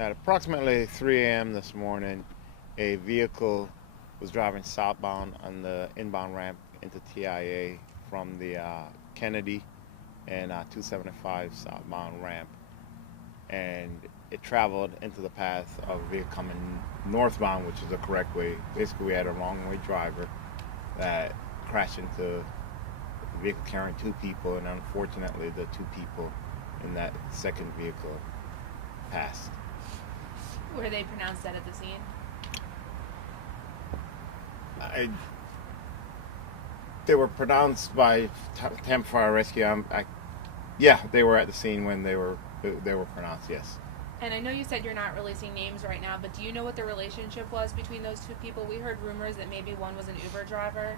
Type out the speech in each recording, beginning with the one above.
At approximately 3 a.m. this morning, a vehicle was driving southbound on the inbound ramp into TIA from the Kennedy and 275 southbound ramp, and it traveled into the path of a vehicle coming northbound, which is the correct way. Basically, we had a wrong way driver that crashed into a vehicle carrying two people, and unfortunately, the two people in that second vehicle passed. Were they pronounced dead at the scene? They were pronounced by Tampa Fire Rescue. Yeah, they were at the scene when they were pronounced. Yes. And I know you said you're not releasing names right now, but do you know what the relationship was between those two people? We heard rumors that maybe one was an Uber driver.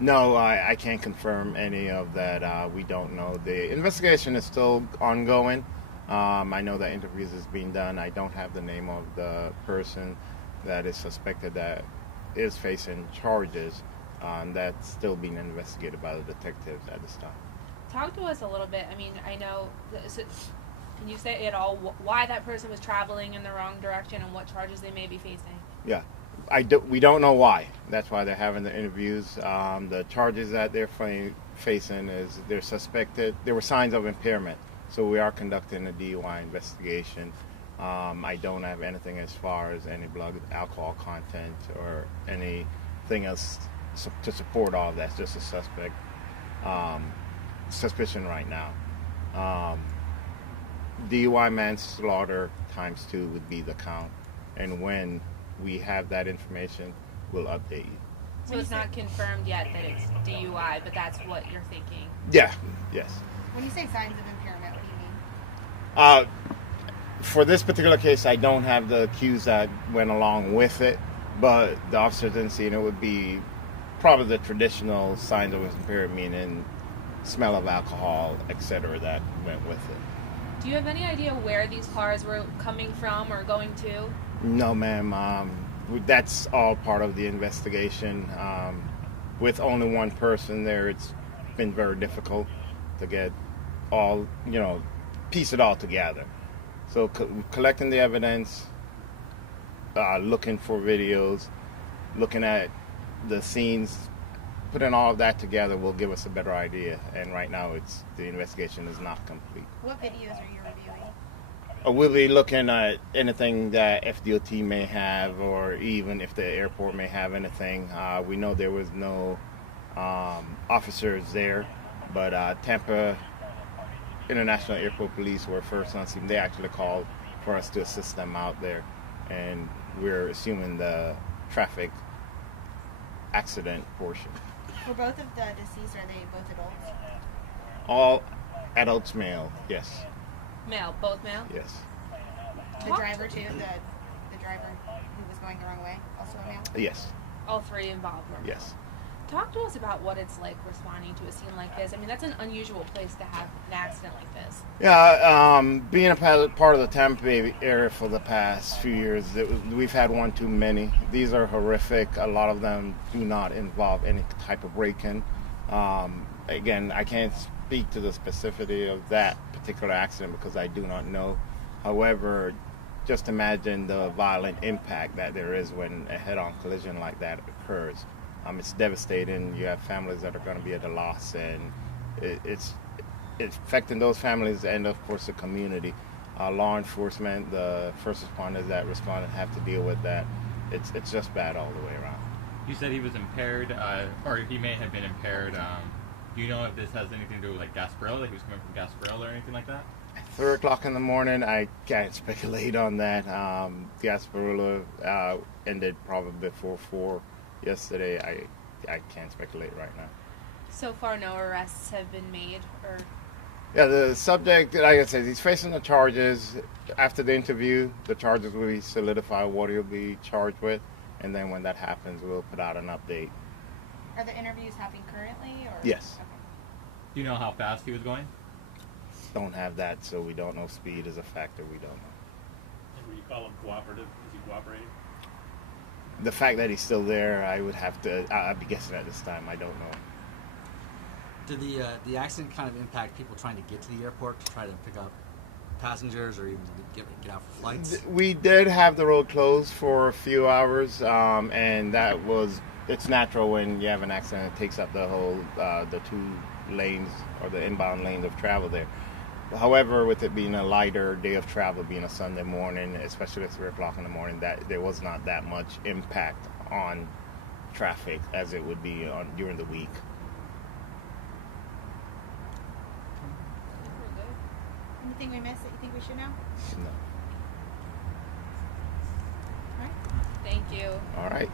No, I can't confirm any of that. We don't know. The investigation is still ongoing. I know that interviews is being done. I don't have the name of the person that is suspected that is facing charges. That's still being investigated by the detectives at this time. Talk to us a little bit. I mean, I know. Can you say at all why that person was traveling in the wrong direction and what charges they may be facing? Yeah, we don't know why. That's why they're having the interviews. The charges that they're facing is they're suspected. There were signs of impairment. So we are conducting a DUI investigation. I don't have anything as far as any blood alcohol content or anything else to support all of that. It's just a suspicion right now. DUI manslaughter ×2 would be the count. And when we have that information, we'll update you. So it's not confirmed yet that it's DUI, but that's what you're thinking? Yeah, yes. When you say signs of impairment, what do you mean? For this particular case, I don't have the cues that went along with it, but the officers didn't see it. It would be probably the traditional signs of impairment, meaning smell of alcohol, etc., that went with it. Do you have any idea where these cars were coming from or going to? No, ma'am. That's all part of the investigation. With only one person there, it's been very difficult to get all, piece it all together. So collecting the evidence, looking for videos, looking at the scenes, putting all of that together will give us a better idea. And right now, the investigation is not complete. What videos are you reviewing? We'll be looking at anything that FDOT may have, or even if the airport may have anything. We know there was no officers there, but Tampa International Airport police were first on scene. They actually called for us to assist them out there, and we're assuming the traffic accident portion. For both of the deceased, are they both adults? All adults male, yes. Male, both male? Yes. The driver too, the driver who was going the wrong way, also a male? Yes. All three involved were male. Yes. Talk to us about what it's like responding to a scene like this. I mean, that's an unusual place to have an accident like this. Yeah, being a part of the Tampa Bay area for the past few years, we've had one too many. These are horrific. A lot of them do not involve any type of break-in. Again, I can't speak to the specificity of that particular accident because I do not know. However, just imagine the violent impact that there is when a head-on collision like that occurs. It's devastating. You have families that are going to be at a loss, and it's affecting those families and, of course, the community. Law enforcement, the first responders that respond have to deal with that. It's just bad all the way around. You said he was impaired, or he may have been impaired. Do you know if this has anything to do with like Gasparilla, like he was coming from Gasparilla or anything like that? 3 o'clock in the morning, I can't speculate on that. Gasparilla ended probably before 4 yesterday. I can't speculate right now. So far, no arrests have been made, or? Yeah, the subject, like I said, he's facing the charges. After the interview, the charges will be solidified, what he'll be charged with, and then when that happens, we'll put out an update. Are the interviews happening currently? Or? Yes. Okay. Do you know how fast he was going? Don't have that, so we don't know. Speed is a factor we don't know. And when you call him cooperative, is he cooperating? The fact that he's still there, I'd be guessing at this time. I don't know. Did the accident kind of impact people trying to get to the airport to try to pick up passengers or even get out for flights? We did have the road closed for a few hours, and it's natural when you have an accident. It takes up the whole the 2 lanes or the inbound lanes of travel there. However, with it being a lighter day of travel, being a Sunday morning, especially at 3 o'clock in the morning, that there was not that much impact on traffic as it would be during the week. We're good. Anything we missed that you think we should know? No. All right. Thank you. All right.